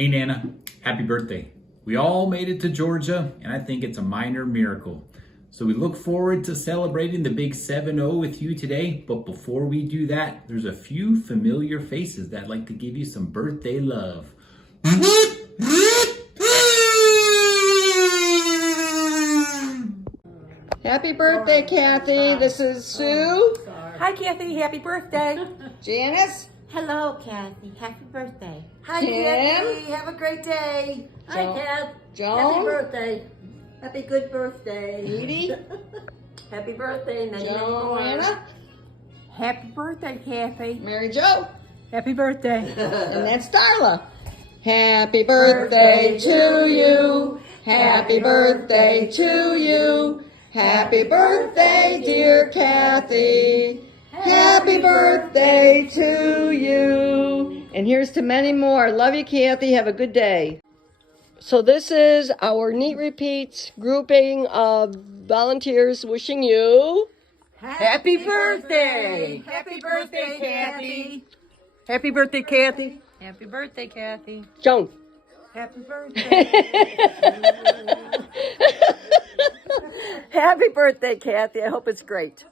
Hey Nana, happy birthday. We all made it to Georgia, and I think it's a minor miracle. So we look forward to celebrating the big 7-0 with you today. But before we do that, there's a few familiar faces that like to give you some birthday love. Happy birthday, Kathy. This is Sue. Hi, Kathy. Happy birthday. Janice. Hello, Kathy. Happy birthday. Hi, Kim. Kathy. Have a great day. Hi, Kath. Joan. Happy birthday. Happy good birthday. Edie. Happy birthday, many, many more. Joanna. Happy birthday, Kathy. Mary Jo. Happy birthday. And that's Darla. Happy birthday to you. Happy birthday to you. Happy birthday, dear Kathy. Happy birthday to you. And here's to many more. Love you, Kathy. Have a good day. So this is our Neat Repeats grouping of volunteers wishing you Happy birthday. Happy birthday, Kathy. Happy birthday, Kathy. Happy birthday, Kathy. Joan. Happy birthday. Happy birthday, Kathy. I hope it's great.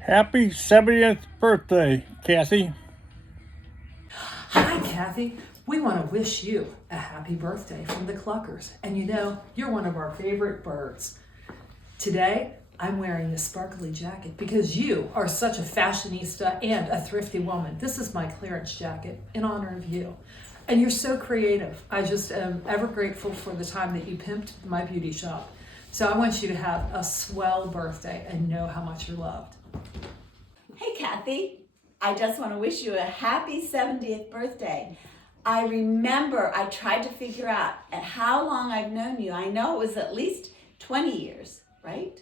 Happy 70th birthday, Kathy. Hi, Kathy. We want to wish you a happy birthday from the Cluckers. And you know, you're one of our favorite birds. Today, I'm wearing this sparkly jacket because you are such a fashionista and a thrifty woman. This is my clearance jacket in honor of you. And you're so creative. I just am ever grateful for the time that you pimped my beauty shop. So I want you to have a swell birthday and know how much you're loved. Hey Kathy, I just want to wish you a happy 70th birthday. I remember I tried to figure out at how long I've known you. I know it was at least 20 years, right?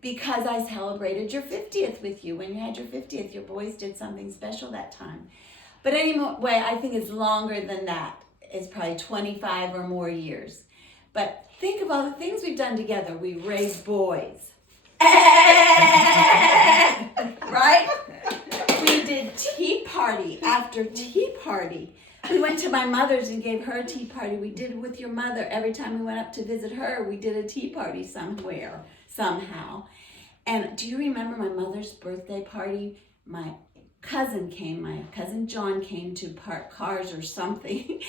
Because I celebrated your 50th with you. When you had your 50th, your boys did something special that time. But anyway, I think it's longer than that. It's probably 25 or more years. But think of all the things we've done together. We raised boys. Right? We did tea party after tea party. We went to my mother's and gave her a tea party. We did it with your mother. Every time we went up to visit her, we did a tea party somewhere, somehow. And do you remember my mother's birthday party? My cousin John came to park cars or something.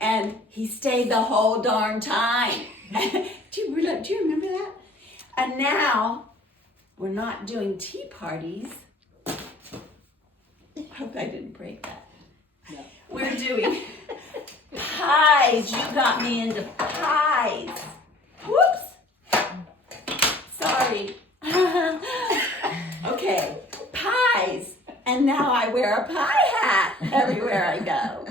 And he stayed the whole darn time. Do you remember that? And now, we're not doing tea parties. I hope I didn't break that. No. We're doing pies. You got me into pies. Whoops. Sorry. Okay, pies. And now I wear a pie hat everywhere I go.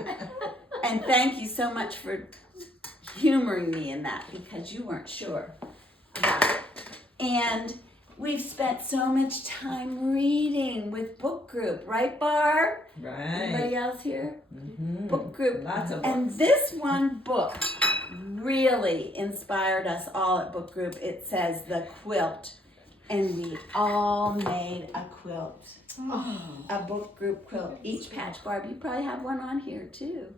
And thank you so much for humoring me in that because you weren't sure about it. And we've spent so much time reading with book group, right, Barb? Right. Anybody else here? Mm-hmm. Book group. Lots of And books. this one book really inspired us all at book group. It says The Quilt. And we all made a quilt. A book group quilt. Each patch. Barb, you probably have one on here too.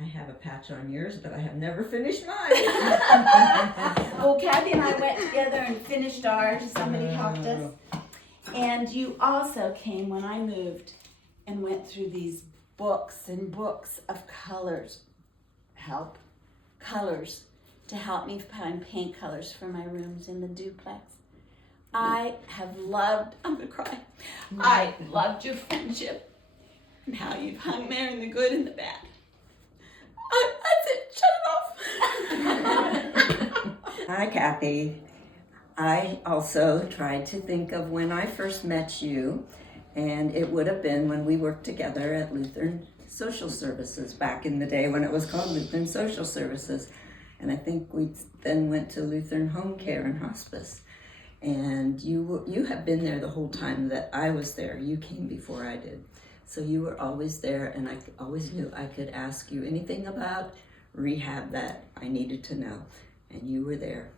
I have a patch on yours, but I have never finished mine. Well, Kathy and I went together and finished ours. Somebody helped us. And you also came when I moved and went through these books and books of colors. Colors to help me find paint colors for my rooms in the duplex. I have loved, I'm gonna cry. I loved your friendship and how you've hung there in the good and the bad. That's it, shut it off. Hi, Kathy. I also tried to think of when I first met you, and it would have been when we worked together at Lutheran Social Services back in the day when it was called Lutheran Social Services. And I think we then went to Lutheran Home Care and Hospice. And you have been there the whole time that I was there. You came before I did. So you were always there, and I always knew I could ask you anything about rehab that I needed to know. And you were there.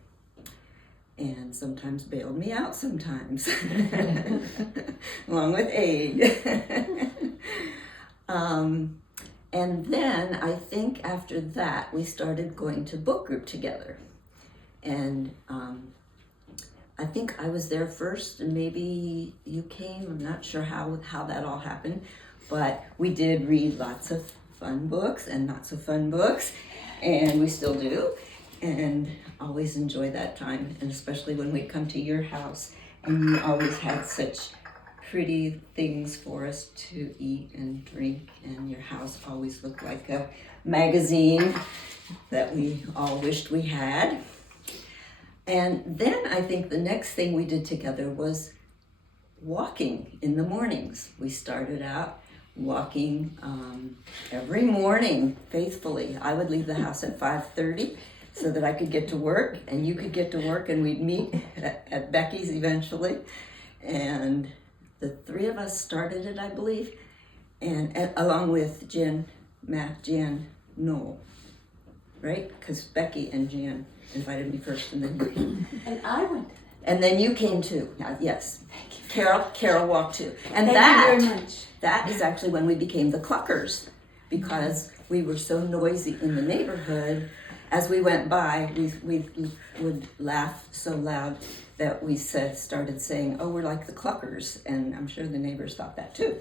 And sometimes bailed me out sometimes, along with aid. And then I think after that, we started going to book group together. And I think I was there first and maybe you came. I'm not sure how that all happened, but we did read lots of fun books and not so fun books, and we still do, and always enjoy that time, and especially when we come to your house and you always had such pretty things for us to eat and drink, and your house always looked like a magazine that we all wished we had. And then I think the next thing we did together was walking in the mornings. We started out walking every morning faithfully. I would leave the house at 5:30 so that I could get to work and you could get to work, and we'd meet at Becky's eventually. And the three of us started it, I believe, and along with Jan, Noel, right? Because Becky and Jan invited me first, and then you came. And I went. And then you came too. Yes. Carol walked too. And Thank you very much. that is actually when we became the Cluckers, because we were so noisy in the neighborhood. As we went by, we would laugh so loud that we started saying, "Oh, we're like the Cluckers," and I'm sure the neighbors thought that too.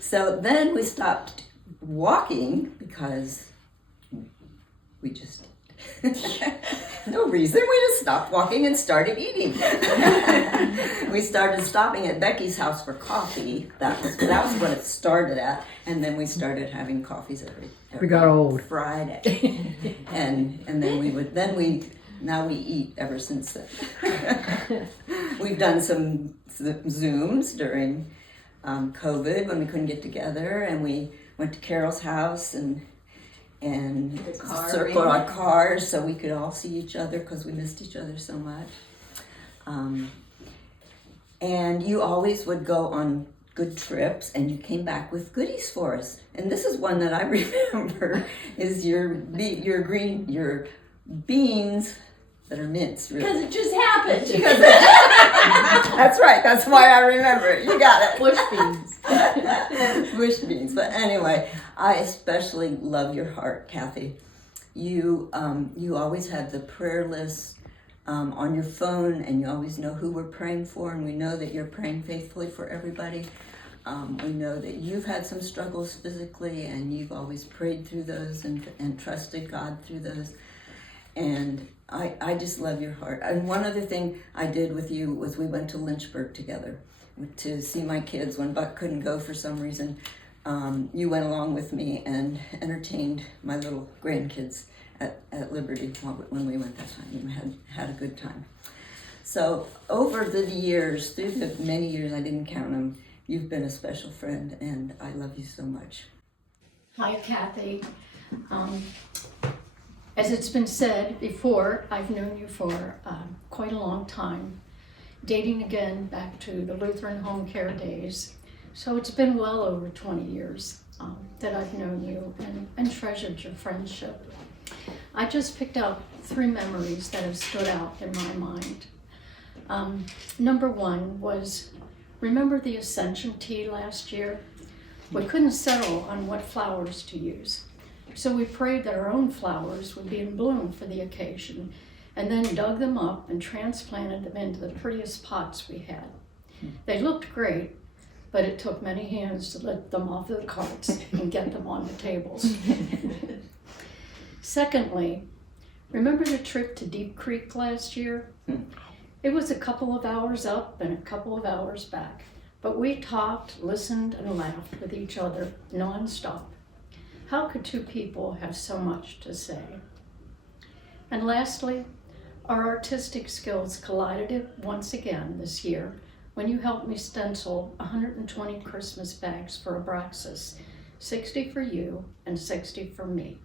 So then we stopped walking because we just no reason. We just stopped walking and started eating. We started stopping at Becky's house for coffee. That was what it started at, and then we started having coffees every We got old. Friday, and then now we eat ever since then. We've done some Zooms during COVID when we couldn't get together, and we went to Carol's house and circled our cars so we could all see each other because we missed each other so much. And you always would go on good trips, and you came back with goodies for us. And this is one that I remember is your beans that are minced. Really. Because it just happened. That's right. That's why I remember it. You got it. Bush beans. Bush beans. But anyway, I especially love your heart, Kathy. You always had the prayer list on your phone, and you always know who we're praying for, and we know that you're praying faithfully for everybody. We know that you've had some struggles physically, and you've always prayed through those and trusted God through those. And I just love your heart. And one other thing I did with you was we went to Lynchburg together to see my kids when Buck couldn't go for some reason. You went along with me and entertained my little grandkids at Liberty when we went that time. We had a good time. So over the years, through the many years, I didn't count them, you've been a special friend, and I love you so much. Hi, Kathy. As it's been said before, I've known you for quite a long time, dating again back to the Lutheran home care days. So it's been well over 20 years that I've known you and treasured your friendship. I just picked out 3 memories that have stood out in my mind. Number 1 was, remember the Ascension tea last year? We couldn't settle on what flowers to use. So we prayed that our own flowers would be in bloom for the occasion, and then dug them up and transplanted them into the prettiest pots we had. They looked great, but it took many hands to lift them off the carts and get them on the tables. Secondly, remember the trip to Deep Creek last year? It was a couple of hours up and a couple of hours back, but we talked, listened, and laughed with each other nonstop. How could 2 people have so much to say? And lastly, our artistic skills collided once again this year when you helped me stencil 120 Christmas bags for Abraxas, 60 for you and 60 for me.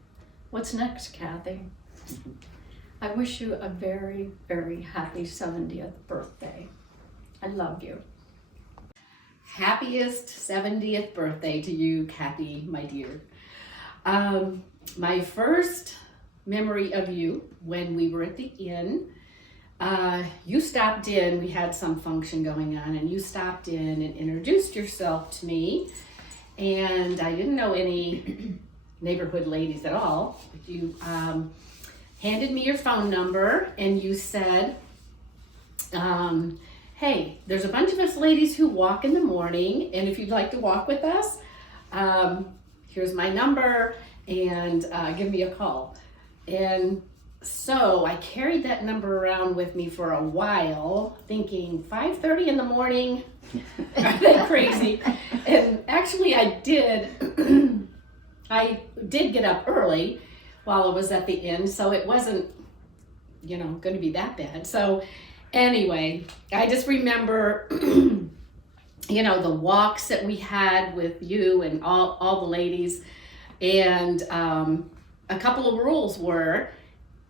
What's next, Kathy? I wish you a very, very happy 70th birthday. I love you. Happiest 70th birthday to you, Kathy, my dear. My first memory of you when we were at the inn, you stopped in, we had some function going on, and you stopped in and introduced yourself to me and I didn't know any neighborhood ladies at all. You handed me your phone number and you said, hey, there's a bunch of us ladies who walk in the morning, and if you'd like to walk with us, here's my number, and give me a call. And so I carried that number around with me for a while, thinking 5:30 in the morning, are they crazy? And actually I did get up early while I was at the inn, so it wasn't, going to be that bad. So anyway, I just remember, the walks that we had with you and all the ladies. And a couple of rules were,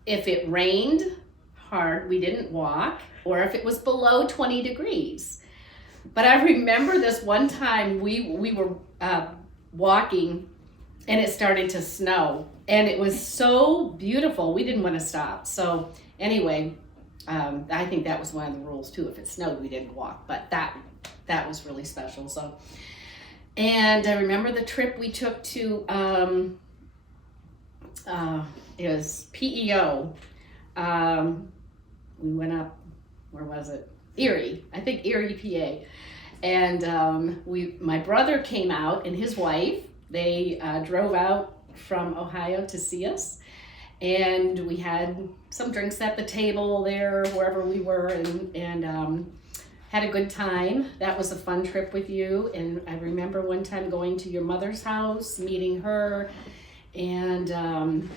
if it rained hard, we didn't walk, or if it was below 20 degrees. But I remember this one time we were walking and it started to snow, and it was so beautiful. We didn't want to stop. So anyway, I think that was one of the rules too. If it snowed, we didn't walk, but that was really special. So, and I remember the trip we took to, it was PEO. We went up, where was it? Erie, I think Erie, PA. And my brother came out and his wife, they drove out from Ohio to see us. And we had some drinks at the table there, wherever we were, and had a good time. That was a fun trip with you. And I remember one time going to your mother's house, meeting her, and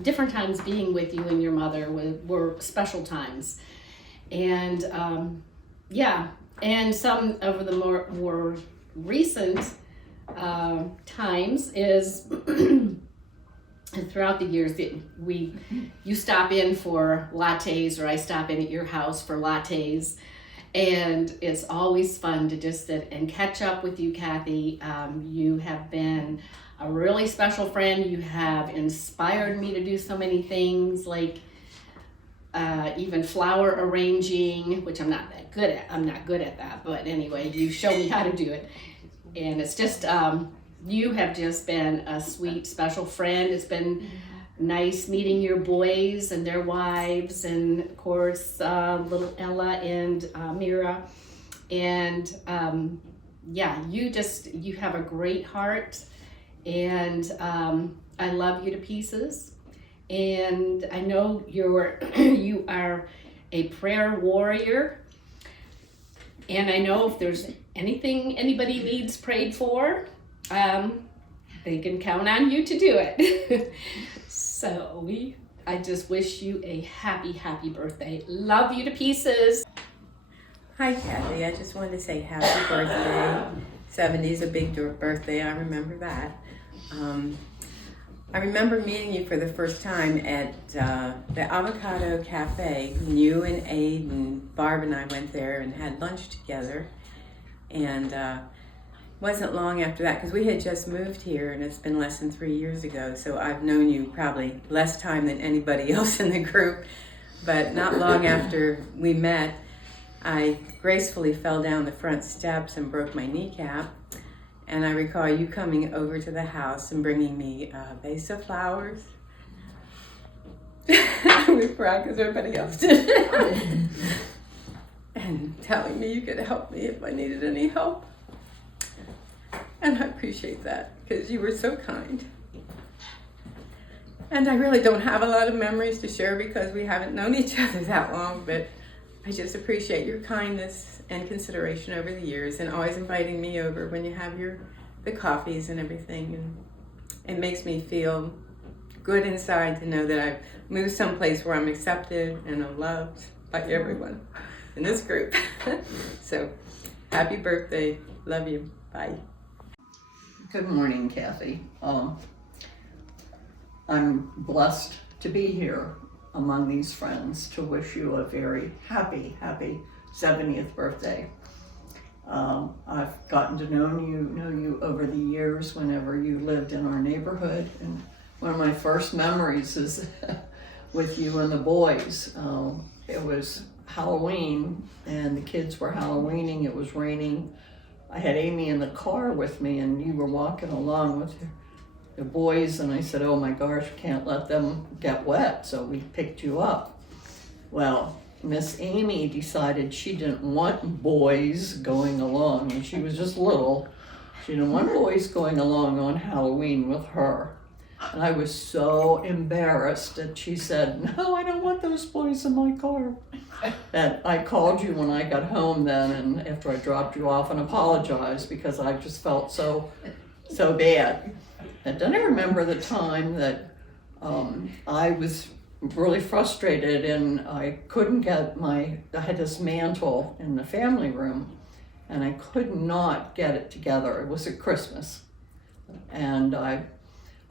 different times being with you and your mother were special times. And and some of the more recent times is throughout the years that you stop in for lattes, or I stop in at your house for lattes, and it's always fun to just sit and catch up with you, Kathy. You have been a really special friend. You have inspired me to do so many things, like even flower arranging, which I'm not that good at. I'm not good at that, but anyway, you show me how to do it. And it's just, you have just been a sweet, special friend. It's been nice meeting your boys and their wives, and of course, little Ella and Mira. And you have a great heart, and I love you to pieces. And I know you are a prayer warrior. And I know if there's anything anybody needs prayed for, they can count on you to do it. So I just wish you a happy, happy birthday. Love you to pieces. Hi, Kathy. I just wanted to say happy birthday. 70 is a big birthday. I remember that. I remember meeting you for the first time at the Avocado Cafe. You and Aid and Barb and I went there and had lunch together. And wasn't long after that, because we had just moved here, and it's been less than 3 years ago. So I've known you probably less time than anybody else in the group. But not long after we met, I gracefully fell down the front steps and broke my kneecap. And I recall you coming over to the house and bringing me a vase of flowers. We cried because everybody else did. And telling me you could help me if I needed any help. And I appreciate that, because you were so kind. And I really don't have a lot of memories to share because we haven't known each other that long, but I just appreciate your kindness and consideration over the years, and always inviting me over when you have the coffees and everything. And it makes me feel good inside to know that I've moved someplace where I'm accepted and I'm loved by everyone in this group. So happy birthday. Love you. Bye. Good morning, Kathy. I'm blessed to be here among these friends to wish you a very happy 70th birthday. I've gotten to know you over the years whenever you lived in our neighborhood, and one of my first memories is with you and the boys. It was Halloween and the kids were Halloweening. It was raining. I had Amy in the car with me, and you were walking along with the boys, and I said, oh my gosh, we can't let them get wet, so we picked you up. Well, Miss Amy decided she didn't want boys going along when she was just little. She didn't want boys going along on Halloween with her. And I was so embarrassed that she said, no, I don't want those boys in my car. And I called you when I got home then, and after I dropped you off, and apologized because I just felt so bad. And then I remember the time that I was really frustrated, and I couldn't get I had this mantle in the family room, and I could not get it together. It was at Christmas. And I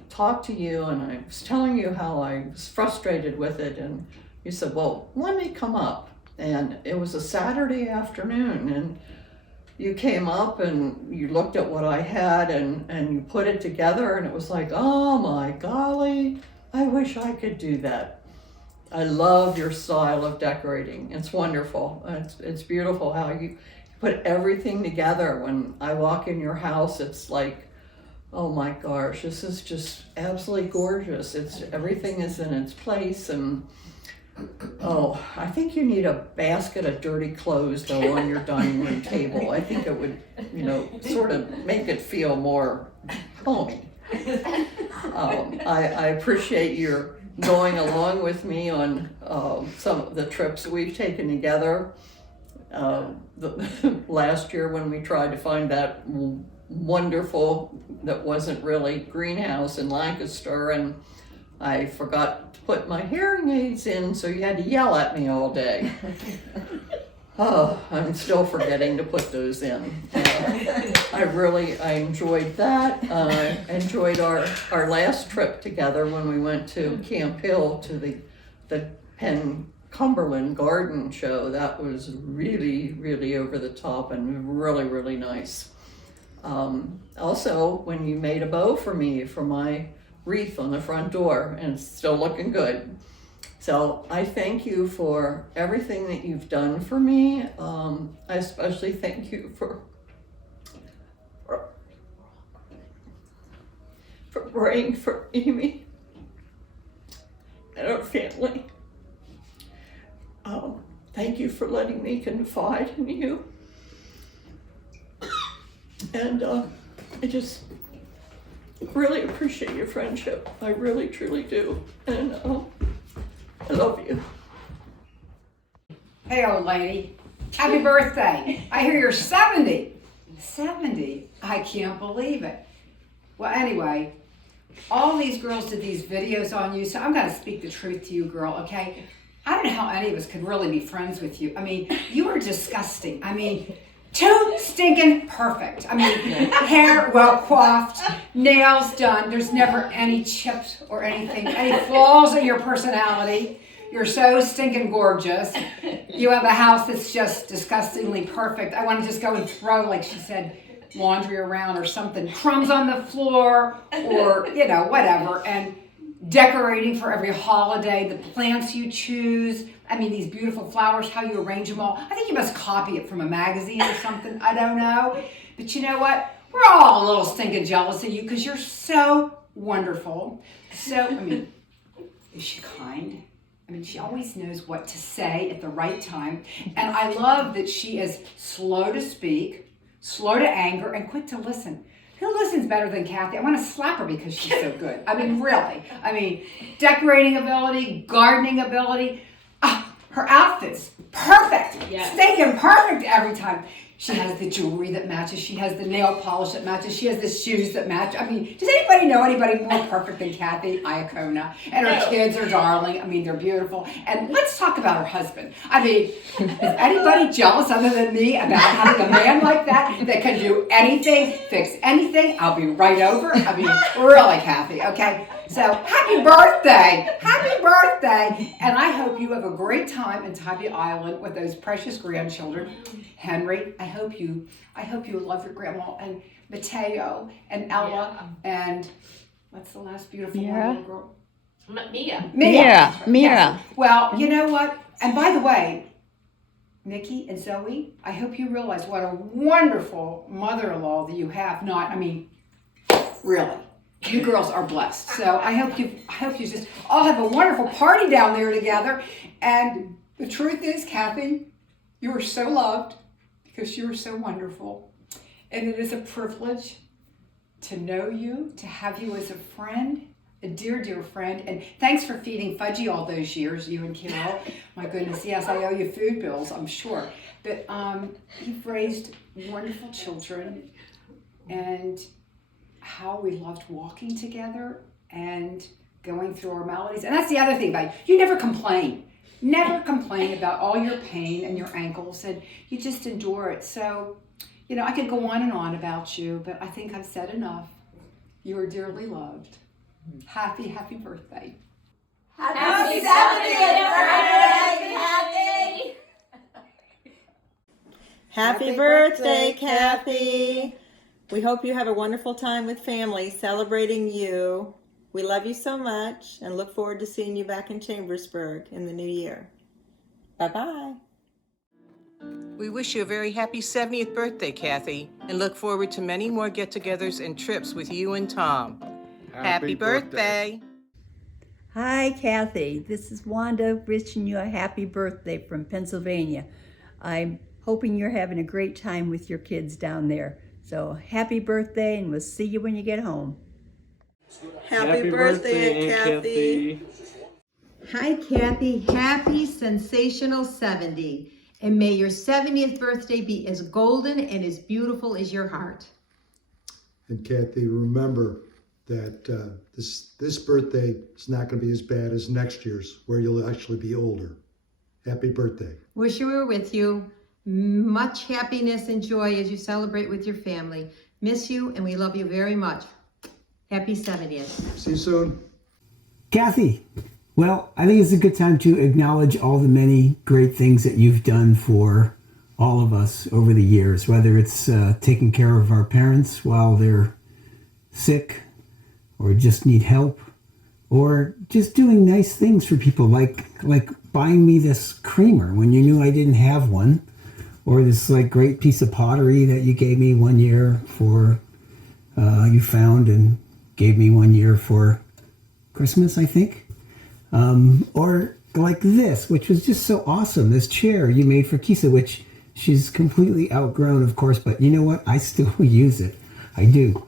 talked to you, and I was telling you how I was frustrated with it, and you said, well, let me come up. And it was a Saturday afternoon, and you came up and you looked at what I had, and you put it together, and it was like, oh my golly, I wish I could do that. I love your style of decorating. It's wonderful. It's beautiful how you put everything together. When I walk in your house, it's like, oh my gosh, this is just absolutely gorgeous. Everything is in its place, and oh, I think you need a basket of dirty clothes though on your dining room table. I think it would, sort of make it feel more homey. I appreciate your going along with me on some of the trips we've taken together. Last year when we tried to find that wonderful, that wasn't really greenhouse in Lancaster, and I forgot to put my hearing aids in, so you had to yell at me all day. Oh, I'm still forgetting to put those in. I enjoyed that. I enjoyed our last trip together when we went to Camp Hill to the Penn Cumberland Garden Show. That was really, really over the top and really, really nice. Also, when you made a bow for me for my wreath on the front door, and it's still looking good. So I thank you for everything that you've done for me. I especially thank you for praying for Amy and her family. Thank you for letting me confide in you. And I just really appreciate your friendship. I really, truly do. And I love you. Hey, old lady. Happy birthday. I hear you're 70. 70? I can't believe it. Well, anyway, all these girls did these videos on you, so I'm going to speak the truth to you, girl, okay? I don't know how any of us could really be friends with you. I mean, you are disgusting. I mean, too stinking perfect. I mean, hair well coiffed, nails done. There's never any chips or anything, any flaws in your personality. You're so stinking gorgeous. You have a house that's just disgustingly perfect. I want to just go and throw, like she said, laundry around or something, crumbs on the floor or, whatever. And decorating for every holiday, the plants you choose. I mean, these beautiful flowers, how you arrange them all. I think you must copy it from a magazine or something. I don't know. But you know what? We're all a little stinking jealous of you because you're so wonderful. So, is she kind? She always knows what to say at the right time. And I love that she is slow to speak, slow to anger, and quick to listen. Who listens better than Kathy? I want to slap her because she's so good. Really. Decorating ability, gardening ability. Her outfit's perfect. Yes. Stinking perfect every time. She has the jewelry that matches. She has the nail polish that matches. She has the shoes that match. Does anybody know anybody more perfect than Kathy Iacona? And her kids are darling. They're beautiful. And let's talk about her husband. Is anybody jealous other than me about having a man like that can do anything, fix anything? I'll be right over. Really, Kathy, okay? So, happy birthday! Happy birthday! And I hope you have a great time in Tybee Island with those precious grandchildren. Henry, I hope you love your grandma, and Mateo and Ella, and what's the last beautiful little girl? Mia. Yes. Well, you know what? And by the way, Nikki and Zoe, I hope you realize what a wonderful mother-in-law that you have. Really, you girls are blessed. So I hope you just all have a wonderful party down there together. And the truth is, Kathy, you are so loved because you are so wonderful. And it is a privilege to know you, to have you as a friend, a dear, dear friend. And thanks for feeding Fudgy all those years, you and Carol. My goodness, yes, I owe you food bills, I'm sure. But you've raised wonderful children, and how we loved walking together and going through our maladies. And that's the other thing about you. You never complain. Never complain about all your pain and your ankles, and you just endure it. So, I could go on and on about you, but I think I've said enough. You are dearly loved. Happy, happy birthday. Happy 70th birthday, Kathy! Happy birthday, Kathy. We hope you have a wonderful time with family celebrating you. We love you so much and look forward to seeing you back in Chambersburg in the new year. Bye-bye. We wish you a very happy 70th birthday, Kathy, and look forward to many more get-togethers and trips with you and Tom. Happy birthday. Hi, Kathy. This is Wanda wishing you a happy birthday from Pennsylvania. I'm hoping you're having a great time with your kids down there. So happy birthday, and we'll see you when you get home. Happy birthday, Kathy. Hi, Kathy. Happy sensational 70. And may your 70th birthday be as golden and as beautiful as your heart. And Kathy, remember that this birthday is not going to be as bad as next year's, where you'll actually be older. Happy birthday. Wish we were with you. Much happiness and joy as you celebrate with your family. Miss you, and we love you very much. Happy 70th. See you soon. Kathy, well, I think it's a good time to acknowledge all the many great things that you've done for all of us over the years, whether it's taking care of our parents while they're sick or just need help, or just doing nice things for people like buying me this creamer when you knew I didn't have one, or this great piece of pottery that you gave me one year for you found and gave me one year for Christmas, I think. Or like this, which was just so awesome, this chair you made for Kisa, which she's completely outgrown, of course, but you know what? I still use it. I do.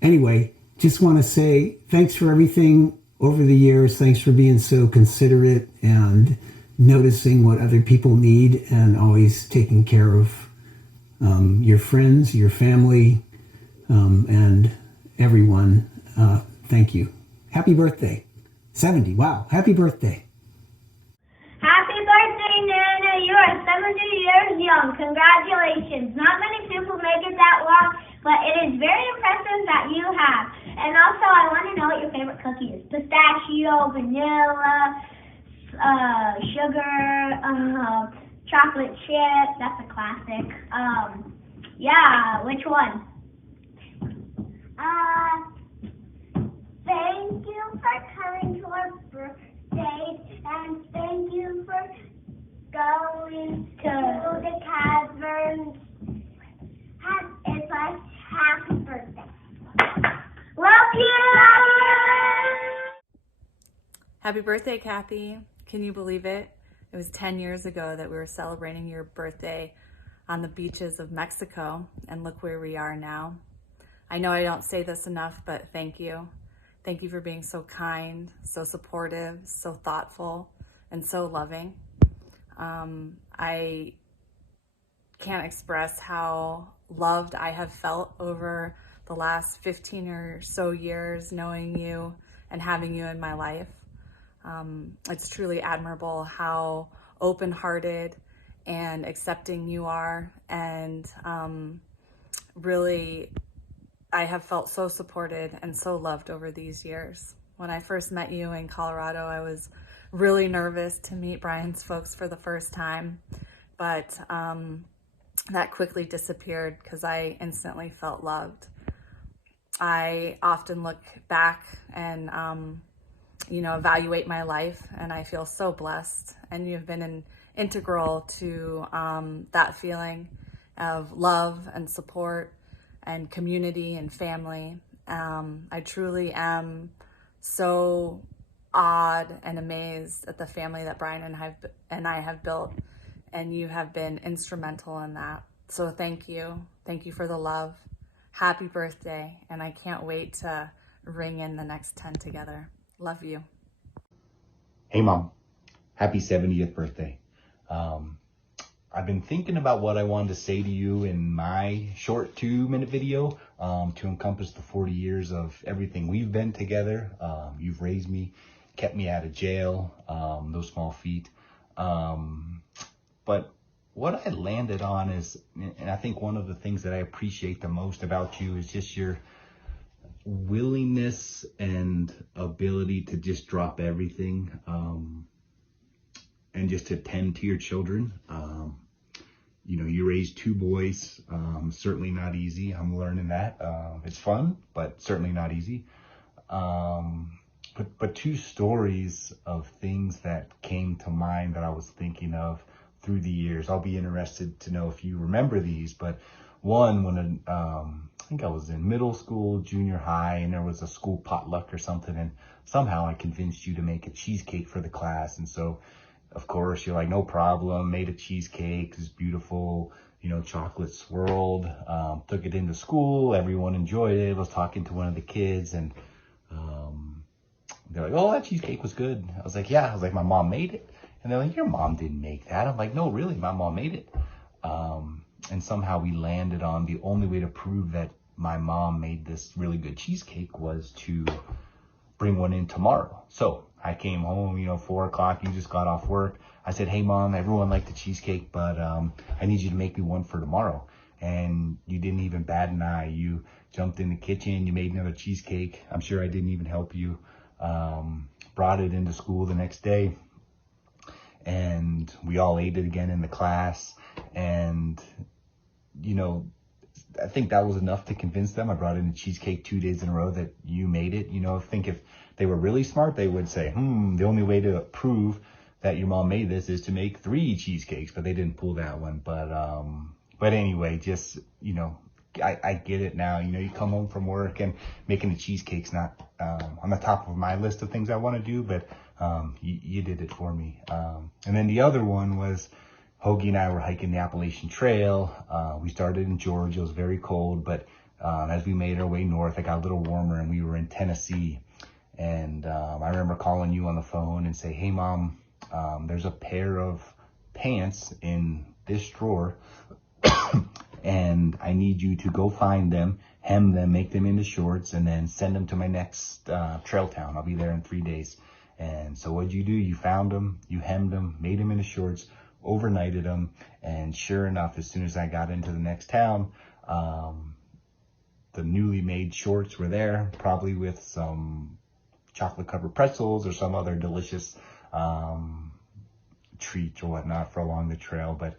Anyway, just want to say thanks for everything over the years. Thanks for being so considerate and noticing what other people need and always taking care of your friends, your family, and everyone. Thank you. Happy birthday. 70. Wow. Happy birthday. Happy birthday, Nana. You are 70 years young. Congratulations. Not many people make it that long, but it is very impressive that you have. And also, I want to know what your favorite cookie is. Pistachio, vanilla, sugar, chocolate chip. That's a classic. Yeah, which one? Thank you for coming to our birthday, and thank you for going to the caverns. It's like happy birthday. Love you! Happy birthday, Kathy. Can you believe it? It was 10 years ago that we were celebrating your birthday on the beaches of Mexico, and look where we are now. I know I don't say this enough, but thank you. Thank you for being so kind, so supportive, so thoughtful, and so loving. I can't express how loved I have felt over the last 15 or so years knowing you and having you in my life. It's truly admirable how open-hearted and accepting you are, and really I have felt so supported and so loved over these years. When I first met you in Colorado, I was really nervous to meet Brian's folks for the first time, but that quickly disappeared because I instantly felt loved. I often look back and evaluate my life, and I feel so blessed, and you've been an integral to that feeling of love and support and community and family. I truly am so awed and amazed at the family that Brian and I have built, and you have been instrumental in that. So thank you. Thank you for the love. Happy birthday, and I can't wait to ring in the next 10 together. Love you. Hey Mom, happy 70th birthday. I've been thinking about what I wanted to say to you in my short 2-minute video to encompass the 40 years of everything we've been together. You've raised me, kept me out of jail, those small feet. But what I landed on is, and I think one of the things that I appreciate the most about you is just your willingness and ability to just drop everything and just to tend to your children. You know, you raised 2 boys, certainly not easy. I'm learning that. It's fun, but certainly not easy. But 2 stories of things that came to mind that I was thinking of through the years. I'll be interested to know if you remember these, but one, when I think I was in middle school, junior high, and there was a school potluck or something, and somehow I convinced you to make a cheesecake for the class. And so, of course, you're like, no problem, made a cheesecake, it's beautiful, you know, chocolate swirled, took it into school, everyone enjoyed it. I was talking to one of the kids, and they're like, oh, that cheesecake was good. I was like, yeah. I was like, my mom made it. And they're like, your mom didn't make that. I'm like, no, really, my mom made it. And somehow we landed on the only way to prove that my mom made this really good cheesecake was to bring one in tomorrow. So I came home, you know, 4 o'clock, you just got off work. I said, hey Mom, everyone liked the cheesecake, but I need you to make me one for tomorrow. And you didn't even bat an eye. You jumped in the kitchen, you made another cheesecake. I'm sure I didn't even help you. Brought it into school the next day, and we all ate it again in the class. And, you know, I think that was enough to convince them. I brought in a cheesecake 2 days in a row that you made it. You know, I think if they were really smart, they would say, the only way to prove that your mom made this is to make 3 cheesecakes, but they didn't pull that one. But anyway, just, you know, I get it now. You know, you come home from work, and making a cheesecake's not on the top of my list of things I want to do, but you did it for me. And then the other one was Hoagie and I were hiking the Appalachian Trail. We started in Georgia. It was very cold, but as we made our way north, it got a little warmer, and we were in Tennessee. And I remember calling you on the phone and say, hey Mom, there's a pair of pants in this drawer and I need you to go find them, hem them, make them into shorts, and then send them to my next trail town. I'll be there in 3 days. And so what'd you do? You found them, you hemmed them, made them into shorts, overnighted them, and sure enough, as soon as I got into the next town, the newly made shorts were there, probably with some chocolate covered pretzels or some other delicious treat or whatnot for along the trail. But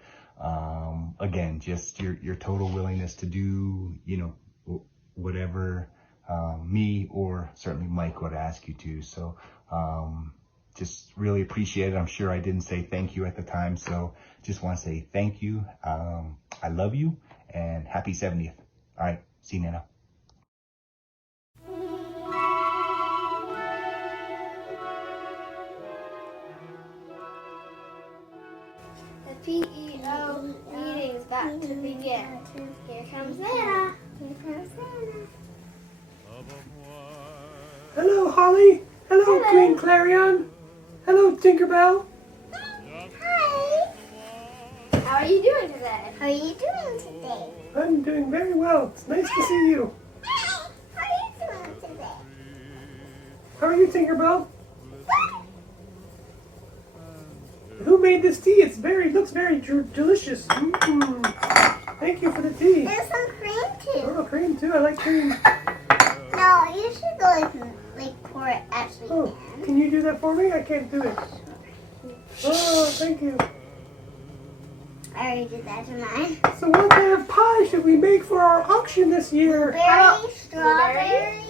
again, just your total willingness to do, you know, whatever me or certainly Mike would ask you to. So just really appreciate it. I'm sure I didn't say thank you at the time, so just want to say thank you. I love you, and happy 70th. All right, see you now. The PEO meeting's about to begin. Here comes Santa. Here comes Santa. Hello, Holly. Hello, Queen Clarion. Hello, Tinkerbell. Hi. How are you doing today? How are you doing today? I'm doing very well. It's nice to see you. Hi. How are you doing today? How are you, Tinkerbell? Who made this tea? It looks very delicious. Thank you for the tea. There's some cream too. Oh, cream too. I like cream. No, you should go like pour it actually. Oh, can you do that for me? I can't do it. Oh, thank you. I already did that tonight. So what kind of pie should we make for our auction this year? Blueberry, strawberry.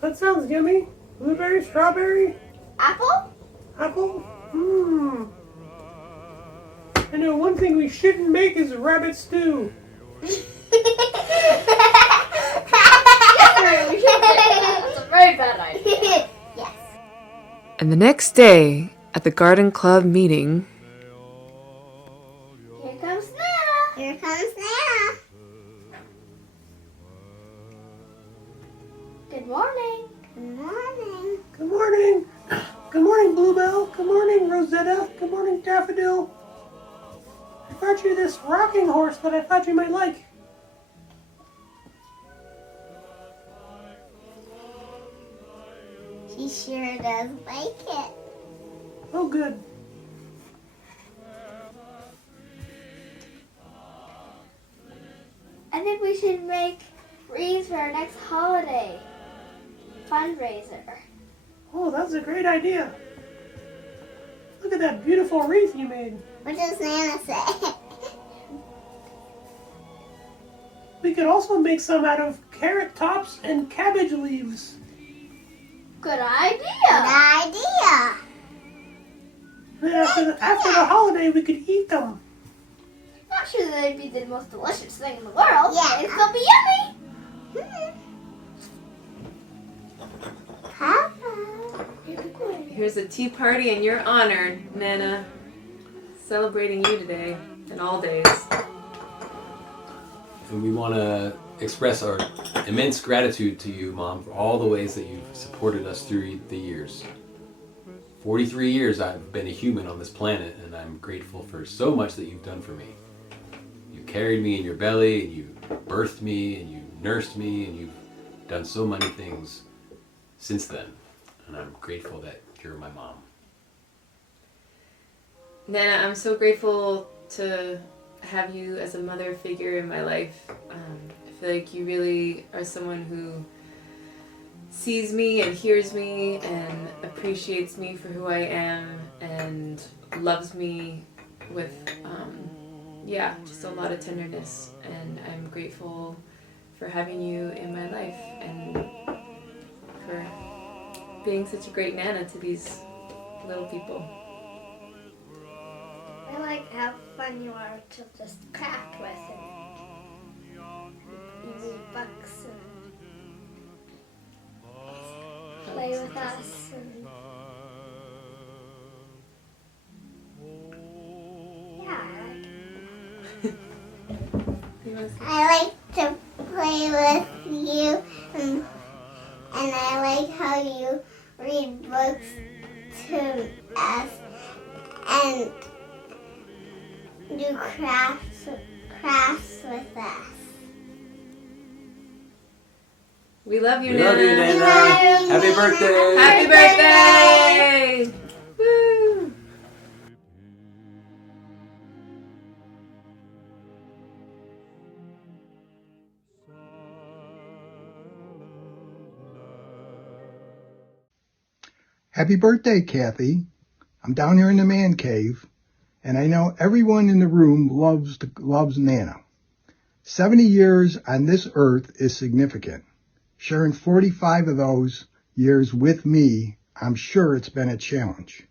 That sounds yummy. Blueberry, strawberry. Apple? Apple? I know one thing we shouldn't make is rabbit stew. That's a very bad idea. Yes. And the next day, at the garden club meeting, Here comes Nana. Here comes Nana. Good morning. Good morning. Good morning. Good morning, Bluebell. Good morning, Rosetta. Good morning, Daffodil. I brought you this rocking horse that I thought you might like. She sure does like it. Oh, good. I think we should make wreaths for our next holiday fundraiser. Oh, that's a great idea. Look at that beautiful wreath you made. What does Nana say? We could also make some out of carrot tops and cabbage leaves. Good idea. Good idea. Then after the holiday, we could eat them. Not sure that they'd be the most delicious thing in the world. Yeah. It's gonna be yummy. Papa. here's a tea party in your honor, Nana. Celebrating you today and all days. And we want to express our immense gratitude to you, Mom, for all the ways that you've supported us through the years. 43 years I've been a human on this planet, and I'm grateful for so much that you've done for me. You carried me in your belly, and you birthed me, and you nursed me, and you've done so many things since then. And I'm grateful that you're my mom. Nana, I'm so grateful to have you as a mother figure in my life. I feel like you really are someone who sees me and hears me and appreciates me for who I am and loves me with, just a lot of tenderness. And I'm grateful for having you in my life and for being such a great Nana to these little people. I like how fun you are to just craft with and use books and play with us. And I like to play with you, and I like how you read books to us and do crafts with us. We love you, We Nana. love you, Nana. Happy birthday. Happy birthday. Woo. Happy birthday, Kathy. I'm down here in the man cave, and I know everyone in the room loves Nana. 70 years on this earth is significant. Sharing 45 of those years with me, I'm sure it's been a challenge.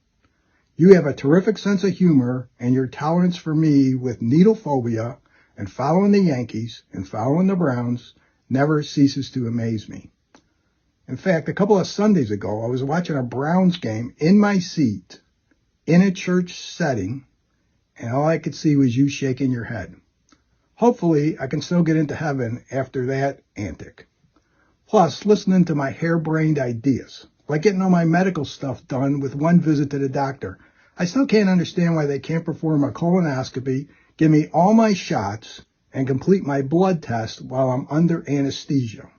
You have a terrific sense of humor, and your tolerance for me with needle phobia and following the Yankees and following the Browns never ceases to amaze me. In fact, a couple of Sundays ago, I was watching a Browns game in my seat in a church setting, and all I could see was you shaking your head. Hopefully, I can still get into heaven after that antic. Plus, listening to my harebrained ideas, like getting all my medical stuff done with one visit to the doctor. I still can't understand why they can't perform a colonoscopy, give me all my shots, and complete my blood test while I'm under anesthesia.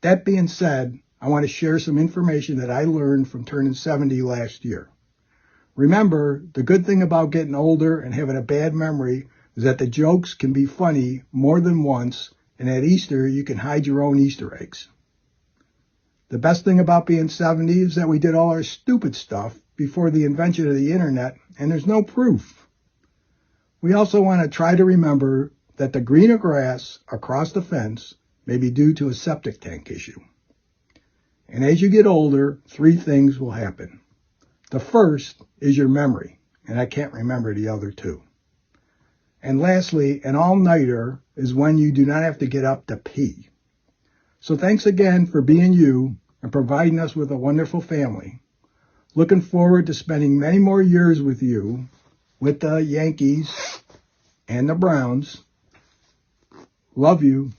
That being said, I want to share some information that I learned from turning 70 last year. Remember, the good thing about getting older and having a bad memory is that the jokes can be funny more than once, and at Easter you can hide your own Easter eggs. The best thing about being 70 is that we did all our stupid stuff before the invention of the internet, and there's no proof. We also want to try to remember that the greener grass across the fence may be due to a septic tank issue. And as you get older, 3 things will happen. The first is your memory, and I can't remember the other 2. And lastly, an all-nighter is when you do not have to get up to pee. So thanks again for being you and providing us with a wonderful family. Looking forward to spending many more years with you, with the Yankees and the Browns. Love you.